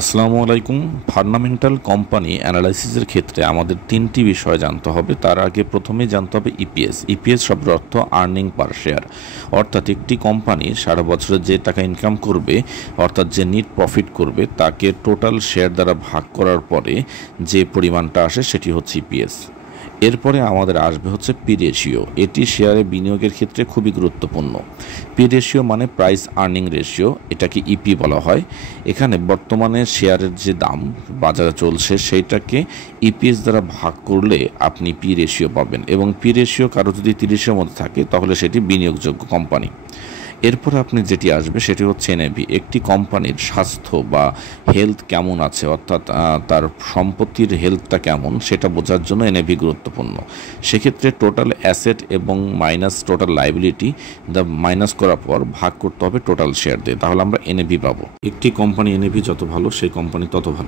আসসালামু আলাইকুম। Fundamental company অ্যানালাইসিসের ক্ষেত্রে আমাদের তিনটি বিষয় জানতে হবে। তার আগে প্রথমেই জানতে হবে ইপিএস। ইপিএস শব্দের অর্থ আর্নিং পার শেয়ার, অর্থাৎ একটি কোম্পানি সারা বছরে যে টাকা ইনকাম করবে, অর্থাৎ যে নেট প্রফিট করবে, তাকে টোটাল শেয়ার দ্বারা ভাগ করার পরে যে পরিমাণটা আসে সেটি হচ্ছে ইপিএস। এরপরে আমাদের আসবে হচ্ছে পি রেশিও। এটি শেয়ারে বিনিয়োগের ক্ষেত্রে খুবই গুরুত্বপূর্ণ। পি রেশিও মানে প্রাইস আর্নিং রেশিও, এটাকে ইপি বলা হয়। এখানে বর্তমানে শেয়ারের যে দাম বাজারে চলছে সেইটাকে ইপিএস দ্বারা ভাগ করলে আপনি পি রেশিও পাবেন, এবং পি রেশিও কারো যদি 30-এর মধ্যে থাকে তাহলে সেটি বিনিয়োগযোগ্য কোম্পানি। এরপরে আপনি যেটি আসবে সেটি হচ্ছে এনএভি। একটি কোম্পানির স্বাস্থ্য বা হেলথ কেমন আছে, অর্থাৎ তার সম্পত্তির হেলথটা কেমন, সেটা বোঝার জন্য এনএভি গুরুত্বপূর্ণ। সেক্ষেত্রে টোটাল অ্যাসেট এবং মাইনাস টোটাল লাইবিলিটি মাইনাস করার পর ভাগ করতে হবে টোটাল শেয়ার দিয়ে, তাহলে আমরা এনএভি পাবো। একটি কোম্পানি এনএভি যত ভালো সেই কোম্পানি তত ভালো।